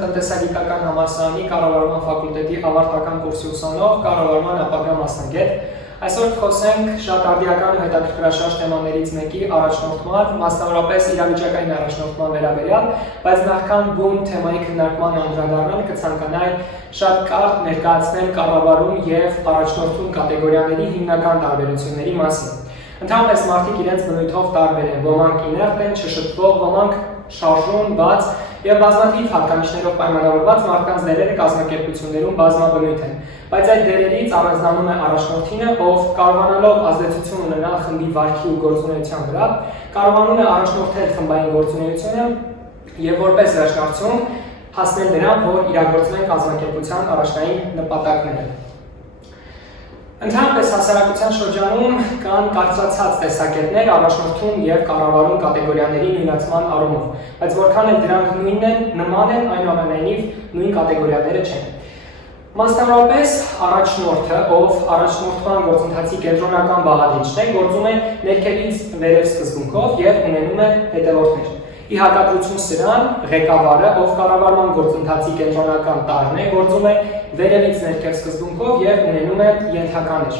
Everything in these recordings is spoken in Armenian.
տնտեսագիտական համալսարանի կառավարման ֆակուլտետի ավարտական կուրսի ուսանող, կառավարման ապագա մասնագետ։ Այսօր կխոսենք շատ արդիական ու հետաքրքրաշարժ թեմաներից մեկի առաջնորդման, մասնավորապես իրավիճակային առաջնորդման վերաբերյալ, բայց նախքան բուն թեմայի քննարկման անդրադառնալ կցանկանայի շատ կարճ ներկայացնել կառավարում եւ առաջնորդում կատեգորիաների հիմնական տարբերությունների մասին։ Ընդհանրապես մարդիկ իրենց բնույթով տարբեր են, ոմանք իներտ են, չշտվող, ոմանք շարժուն, բաց եւ բազմաթիվ հատկանիշներով պայմանավորված մարդկանց դերերը կազմակերպություններում բազմաբնույթ են։ Բայց այդ դերերից առանձնանում է առաջնորդինը, ով կարողանալով ազդեցություն ունենալ խմբի վարքի ու գործունեության վրա, կարողանում է առաջնորդել խմբային գործունեությունը եւ որպես վերջնարդյուն հասնել դրան, որ իրագործվեն կազմակերպության առաջնային նպատակները։ Ընդհանրապես հասարակության շրջանում կան կարծրացած տեսակետներ առաջնորդում եւ կառավարում կատեգորիաների նույնացման առումով, բայց որքան էլ դրանք նույնն են, նման են, այնուամենայնիվ նույն կատեգորիաները չեն։ Մասնավորապես առաջնորդը, ով առաջնորդման գործընթացի կենտրոնական բաղադրիչն է, գործում է ներքևից վերև սկզբունքով եւ ունենում է հետևորդներ։ Ի հակադրություն սրան, ղեկավարը, ով կառավարման գործընթացի կենտրոնական տարրն է, գործում է վերևից ներքև սկզբունքով եւ ունենում է ենթականեր։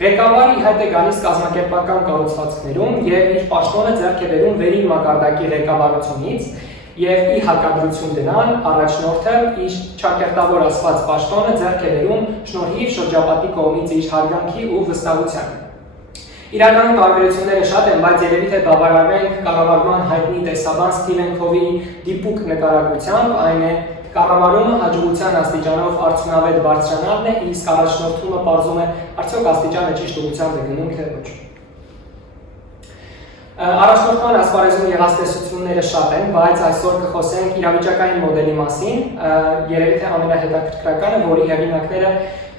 Ղեկավարը ի հայտ է գալիս կազմակերպական կառուցվածքներում եւ իր պաշտոնը ձեռք է բերում վերին մակարդակի ղեկավարությունից եւ ի հակադրություն դրան առաջնորդը իր ճակերտավոր ասված պաշտոնը ձեռք է բերում շնորհիվ շրջապատի կողմից իր հարգանքի ու վստահության։ Իրականում տարբերությունները շատ են, բայց երևի թե բավարարենք կառավարման հայտնի տեսաբան Սթիվեն Քովի դիպուկ նկարագրությամբ, այն է կառավարումը հաջողության աստիճանով արդյունավետ բարձրանալն է, իսկ առաջնորդումը պարզում է արդյոք աստիճանը ճիշտ ուղղությամբ է գնում, թե ոչ։ Առաջնորդման ասպարեզում եղած տեսությունները շատ են, բայց այսօր կխոսենք իրավիճակային մոդելի մասին, երևի թե ամենահետաքրքրականը, որի հեղինակները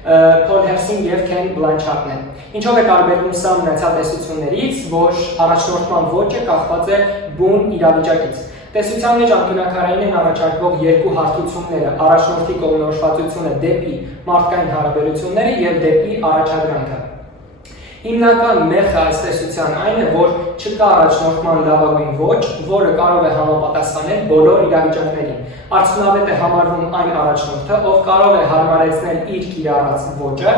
Փոլ Հերսինգ եւ Քեն Բլանչարդն են։ Ինչով է տարբերվում սա մնացյալ տեսություններից, որ առաջնորդման ոճը կախված է բուն իրավիճակից։ Տեսության մեջ անկյունաքարային են առաջարկվող երկու հարթությունները՝ առաջնորդի կողմնորոշվածությունը դեպի մարդկային հարաբերությունները եւ դեպի առաջադրանքը։ Հիմնական մեխը այս տեսության այն է, որ չկա առաջնորդման լավագույն ոճ, որը կարող է համապատասխանել բոլոր իրավիճակներին։ Արդյունավետ է համարվում այն առաջնորդը, ով կարող է հարմարեցնել իր կիրառած ոճը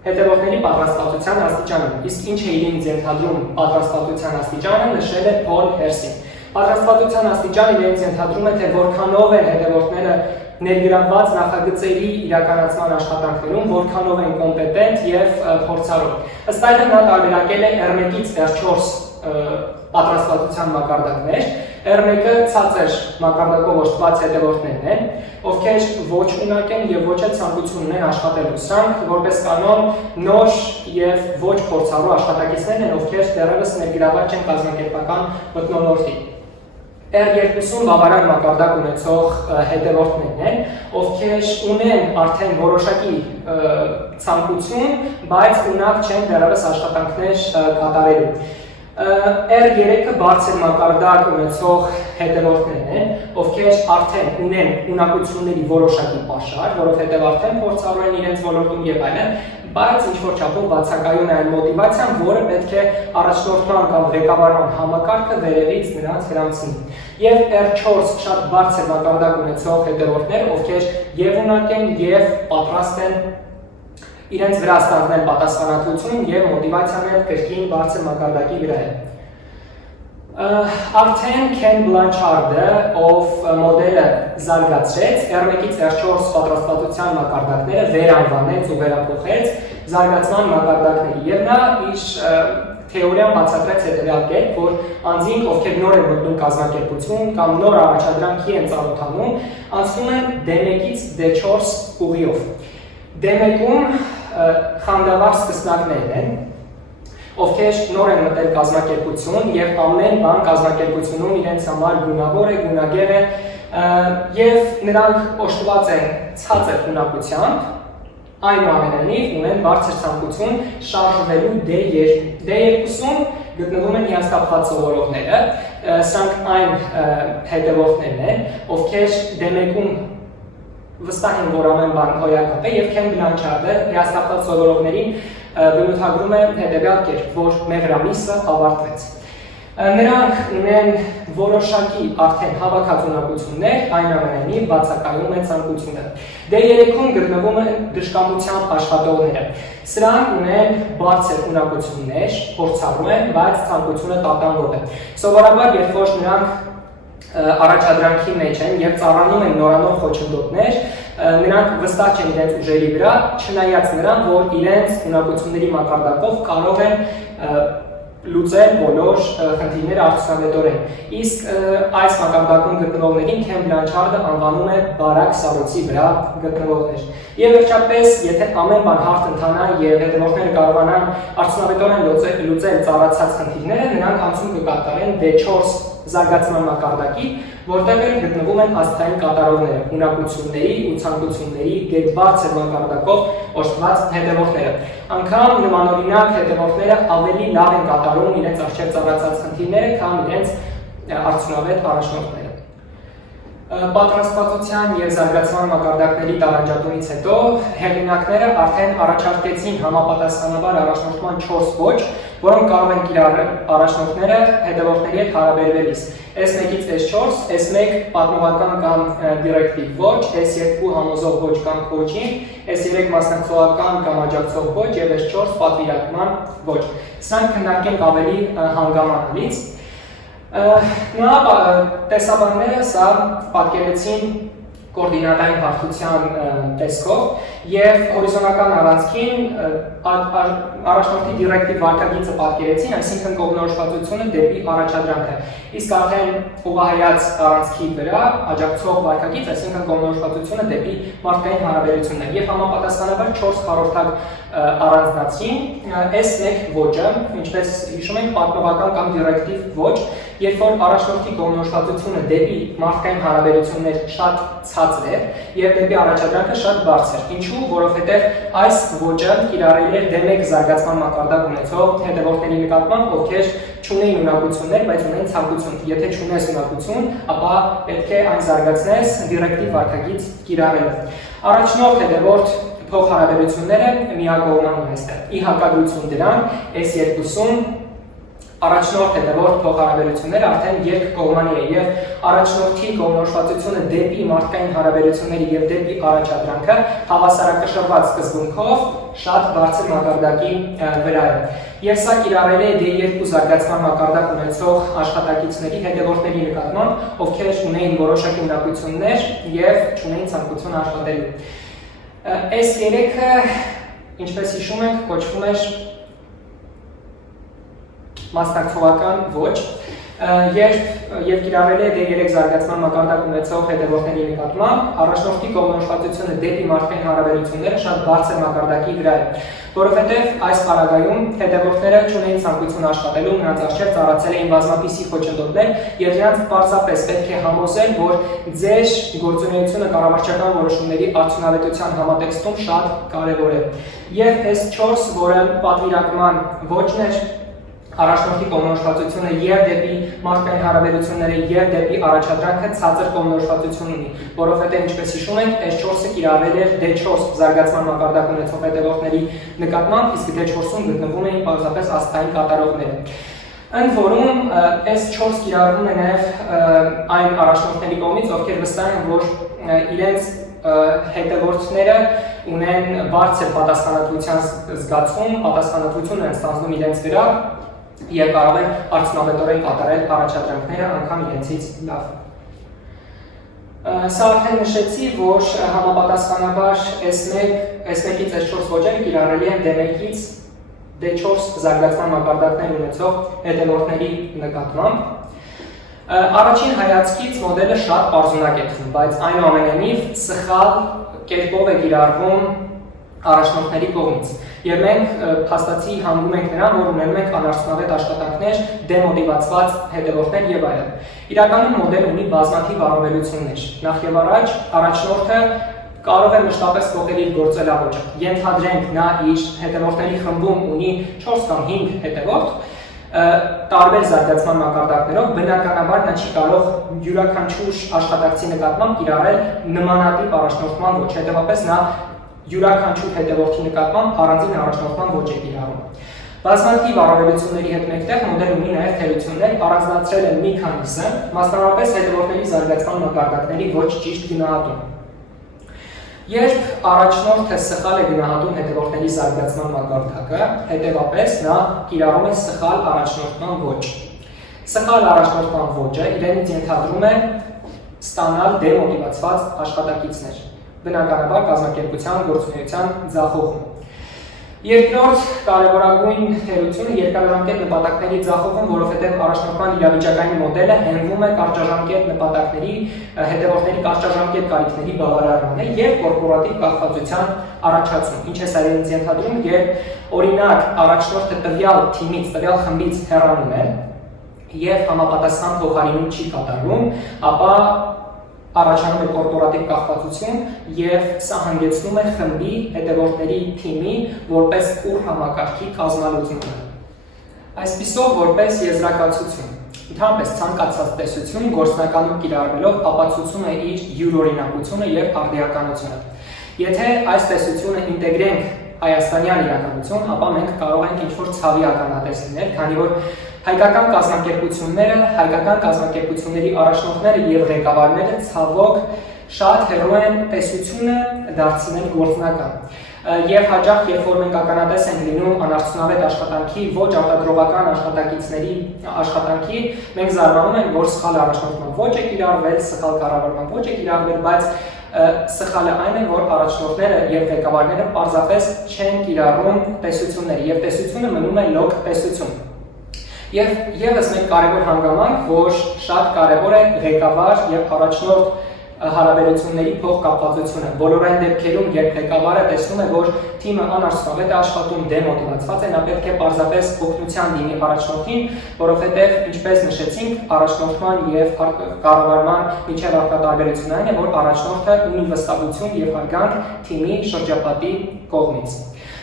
հետևորդների պատրաստվածության աստիճանում, իսկ ինչ է իրենից ենթադրում պատրաստվածության աստիճանը, նշել է Փոլ Հերսինգ։ Պատրաստվածության աստիճանը իրենից ենթադրում է, թե որքանով են հետևորդները ներգրավված նախագծերի իրականացման աշխատանքներում, որքանով են կոմպետենտ եւ փորձառու։ Ըստ այդմ նա տարբերակել է R1-ից R4 պատրաստվածության մակարդակներ։ R1-ը ցածր մակարդակով օժտված հետևորդներն են, ովքեր ոչ ունակ են եւ ոչ էլ ցանկություն ունեն աշխատելու։ Սրանք որպես կանոն նոր եւ ոչ փորձառու աշխատակիցներն են, ովքեր դեռևս ներգրաված չեն կազմակերպական մթնոլորտի։ R2-ում բավարար մակարդակ ունեցող հետևորդներն են, ովքեր ունեն արդեն որոշակի ցանկություն, բայց ունակ չեն դեռևս աշխատանքներ կատարելու։ R3-ը բարձր մակարդակ ունեցող հետևորդներն են, ովքեր արդեն ունեն ունակությունների որոշակի պաշար, որովհետև արդեն փորձառու են իրենց ոլորտում եւ այլն, բայց ինչ-որ չափով բացակայում է այն մոտիվացիան, որը պետք է առաջնորդման կամ ղեկավարման համակարգը վերևից նրանց հրամցնի։ Եվ R4 շատ բարձր մակարդակ ունեցող հետևորդներ, ովքեր եւ ունակ են եւ պատրաստ են իրենց վրա ստանձնել պատասխանատվություն եւ մոտիվացիան կրկին բարձր մակարդակի վրա է։ Արդեն Քեն Բլանչարդը, ով մոդելը զարգացրեց, R1-ից R4 պատրաստվածության մակարդակները վերանվանեց ու վերափոխեց զարգացման մակարդակների եւ նա իր թեորիան բացատրեց հետեւյալ կերպ, որ անձինք, ովքեր նոր են մտնում կազմակերպություն կամ նոր առաջադրանքի են ծանոթանում, անցնում են D1-ից D4 ուղիով։ D1-ում խանդավառ սկսնակներն են, ովքեր նոր են մտել կազմակերպություն եւ ամեն բան կազմակերպությունում իրենց համար գունավոր է, գունագեղ է եւ նրանք օժտված են ցածր ունակությամբ, այնուամենայնիվ ունեն բարձր ցանկություն շարժվելու D2-ում գտնվում են հիասթափված սովորողները, սրանք այն հետևորդներն են, ովքեր D1-ում վստահ են, որ ամեն բան հոյակապ է եւ Քեն Բլանչարդը հիասթափված սովորողներին բնութագրում է հետեւյալ կերպ, որ մեղրամիսը ավարտվեց։ Նրանք ունեն որոշակի արդեն հավաքած ունակություններ, այնուամենայնիվ բացակայում է ցանկությունը։ D3-ում գտնվում են դժկամությամբ աշխատողները։ Սրանք ունեն բարձր ունակություններ, փորձառու են, բայց ցանկությունը տատանվող է։ Սովորաբար, երբ որ նրանք առաջադրանքի մեջ են եւ ծառայում են նորանոր խոչընդոտներ, նրանք վստահ չեն իրենց ուժերի վրա, չնայած նրան, որ իրենց ունակությունների մակարդակով կարող են լուծել բոլոր խնդիրները արդյունավետորեն։ Իսկ այս մակարդակում գտնվողներին Քեն Բլանշարդը անվանում է բարակ սառույցի վրա գտնվողներ։ Եվ վերջապես, եթե ամեն բան հարթ ընթանա եւ հետևորդները կարողանան արդյունավետորեն լուծել ծառացած խնդիրները, նրանք անցում կկատարեն D4 զարգացման մակարդակի, որտեղ գտնվում են աստղային կատարողները, ունակությունների ու ցանկությունների գերբարձր մակարդակով օժտված հետևորդները։ Անգամ նմանօրինակ հետևորդները ավելի լավ են կատարում իրենց առջև ծառացած խնդիրները, քան իրենց արդյունավետ առաջնորդները։ Պատրաստվածության եւ զարգացման մակարդակների տարանջատումից հետո հեղինակները արդեն առաջարկեցին համապատասխանաբար առաջնորդման 4 ոճ, որոնք կարող են կիրառել առաջնորդները հետևորդների հետ հարաբերվելիս։ S1-ից S4, S1 պատմողական կամ դիրեկտիվ ոճ, S2 համոզող ոճ կամ coaching, S3 մասնակցողական կամ աջակցող ոճ եւ S4 պատվիրակման ոճ։ Սրանք քննարկենք ավելի հանգամանալից։ Նա տեսաբանները սա պատկերեցին կոորդինատային հարթության տեսքով եւ հորիզոնական առանցքին առաջնորդի դիրեկտիվ վարքագիծը պատկերեցին, այսինքն կողմնորոշվածությունը դեպի առաջադրանքը։ Իսկ արդեն ուղղահայաց առանցքի վրա աջակցող վարքագիծ, այսինքն կողմնորոշվածությունը դեպի մարդկային հարաբերություններ եւ համապատասխանաբար 4 խորհրդակ առանձնացին S1 ոճը, ինչպես հիշում ենք, պատմողական կամ դիրեկտիվ ոճ, երբ որ առաջնորդի կողմնորոշվածությունը դեպի մարդկային հարաբերություններ շատ ցածր է եւ դեպի առաջադրանքը շատ բարձր։ Ինչու՞, որովհետեւ այս ոճը կիրառելի է D1 զարգացման մակարդակ ունեցող հետևորդների նկատմամբ, ովքեր չունեն ունակություններ, բայց ունեն ցանկություն։ Եթե չունես ունակություն, ապա պետք է այն զարգացնես դիրեկտիվ վարքագիծ կիրառելով։ Առաջնորդ հետևորդ փոխհարաբերությունները միակողման են այստեղ։ Ի հակադրություն դրան, S2-ում առաջնորդ հետևորդ փոխհարաբերությունները արդեն երկկողմանի է եւ առաջնորդի կողմնորոշվածությունը դեպի մարդկային հարաբերությունների եւ դեպի առաջադրանքը հավասարակշռված սկզբունքով շատ բարձր մակարդակի վրա է։ Եվ սա կիրառել է D2 զարգացման մակարդակ ունեցող աշխատակիցների հետևորդների նկատմամբ, ովքեր ունեին որոշակի ունակություններ եւ չունեին ցանկություն աշխատելու։ S3-ը, ինչպես հիշում ենք, կոչվում էր մասնակցողական ոճ, եւ կիրառել է D3 զարգացման մակարդակ ունեցող հետևորդների նկատմամբ, առաջնորդի կողմնորոշվածությունը դեպի մարդկային հարաբերությունները շատ բարձր մակարդակի վրա է, որովհետեւ այս պարագայում հետևորդները չունեին ցանկություն աշխատելու, նրանց առջև ծառացել էին բազմապիսի խոչընդոտներ եւ նրանց պարզապես պետք է համոզել, որ ձեր գործունեությունը կառավարչական որոշումների արդյունավետության համատեքստում շատ կարեւոր է։ Եվ S4, որը պատվիրակման ոճն էր, առաջնորդի կողմնորոշվածությունը եւ դեպի մարդկային հարաբերությունները եւ դեպի առաջադրանքը ցածր կողմնորոշվածություն ունի, որովհետեւ ինչպես հիշում ենք, S4-ը կիրառել էր D4 զարգացման մակարդակ ունեցող հետևորդների նկատմամբ, իսկ D4-ում գտնվում էին պարզապես աստղային կատարողները։ Ընդ որում S4 կիրառվում է նաեւ այն առաջնորդների կողմից, ովքեր վստահ են, որ իրենց հետևորդները ունեն բարձր պատասխանատվության զգացում, պատասխանատվություն են ստանձնում իրենց վրա եւ կարող են արդյունավետորեն կատարել առաջադրանքները անգամ իրենցից լավ։ Սա արդեն նշեցի, որ համապատասխանաբար S1-ից S4 ոճերը կիրառելի են D1-ից D4 զարգացման մակարդակներ ունեցող հետևորդների նկատմամբ։ Առաջին հայացքից մոդելը շատ պարզունակ է թվում, բայց այնուամենայնիվ սխալ կերպով է կիրառվում առաջնորդների կողմից։ Եվ մենք փաստացի հանգում ենք նրան, որ ունենում ենք անարդյունավետ աշխատանքներ, դեմոտիվացված հետևորդներ եւ այլն։ Իրականում մոդելը ունի բազմաթիվ առավելություններ։ Նախ եւ առաջ առաջնորդը կարող է մշտապես փոխել իր գործելավոճը։ Ենթադրենք նա իր հետևորդների խմբում ունի 4 կամ 5 հետևորդ, տարբեր զարգացման մակարդակներով, բնականաբար նա չի կարող յուրաքանչյուր աշխատակցի նկատմամբ կիրառել նմանատիպ առաջնորդման ոճ, հետևաբար նա յուրաքանչյուր հետևորդի նկատմամբ առանձին առաջնորդման ոճ է կիրառում։ Բազմաթիվ առավելությունների հետ մեկտեղ մոդելը ունի նաև թերություններ, առանձնացրել են մի քանիսը, մասնավորապես հետևորդների զարգացման մակարդակների ոչ ճիշտ գնահատում։ Երբ առաջնորդը սխալ է գնահատում հետևորդների զարգացման մակարդակը, հետևապես նա կիրառում է սխալ առաջնորդման ոճ։ Սխալ առաջնորդման ոճը իրենից ենթադրում է ստանալ դեմոտիվացված աշխատակիցներ, բնականաբար կազմակերպության գործունեության ձախողում։ Երկրորդ կարևորագույն թերությունը երկարաժամկետ նպատակների ձախողում, որովհետև առաջնորդման իրավիճակային մոդելը հենվում է կարճաժամկետ նպատակների, հետևորդների կարճաժամկետ կարիքների բավարարմանը եւ կորպորատիվ կախվածության առաջացում, ինչ է սա իրենից ենթադրում, երբ օրինակ առաջնորդը տվյալ թիմից, տվյալ խմբից հեռանում է եւ համապատասխան փոխարինում չի կատարում, ապա առաջանում է կորպորատիվ կախվածություն եւ սա հանգեցնում է խմբի հետևորդների թիմի որպես կուռ համակարգի կազմալուծումը։ Այսպիսով որպես եզրակացություն, ընդհանրապես ցանկացած տեսություն գործնականում կիրառվելով ապացուցում է իր յուրօրինակությունը եւ արդիականությունը։ Եթե այս տեսությունը ինտեգրենք հայաստանյան իրականություն, ապա մենք կարող ենք ինչ-որ ցավի ականատես լինել, քանի որ հայկական կազմակերպությունները, հայկական կազմակերպությունների առաջնորդները եւ ղեկավարները ցավոք շատ հեռու են տեսությունը դարձնել գործնական։ Եվ հաճախ, երբ որ մենք ականատես ենք լինում անարդյունավետ աշխատանքի, ոչ արտադրողական աշխատակիցների աշխատանքի, մենք զարմանում ենք, որ սխալ առաջնորդման ոչ է կիրառվել, սխալ կառավարման ոչ է կիրառվել, բայց սխալը այն է, որ առաջնորդները եւ ղեկավարները պարզապես չեն կիրառում տեսությունները եւ տեսությունը մնում է լոկ տեսություն։ Եվ եւս մեկ կարևոր հանգամանք, որ շատ կարևոր է ղեկավար եւ առաջնորդ հարաբերությունների փոխկապվածությունը։ Բոլոր այն դեպքերում, երբ ղեկավարը տեսնում է, որ թիմը անարդյունավետ է աշխատում, դեմոտիվացված է, նա պետք է պարզապես օգնության դիմի առաջնորդին, որովհետև, ինչպես նշեցինք, առաջնորդման եւ կառավարման միջև առկա տարբերությունն այն է, որ առաջնորդը ունի վստահություն եւ հարգանք թիմի շրջապատի կողմից։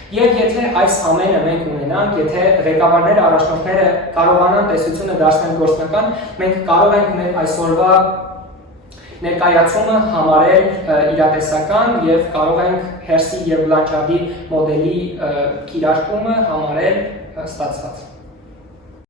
Եվ եթե այս ամենը մենք ունենանք, եթե ղեկավարները, առաջնորդները կարողանան տեսությունը դարձնել գործնական, մենք կարող ենք մեր այսօրվա ներկայացումը համարել իրատեսական եւ կարող ենք Հերսի եւ Բլանչարդի մոդելի կիրարկումը համարել ստացված։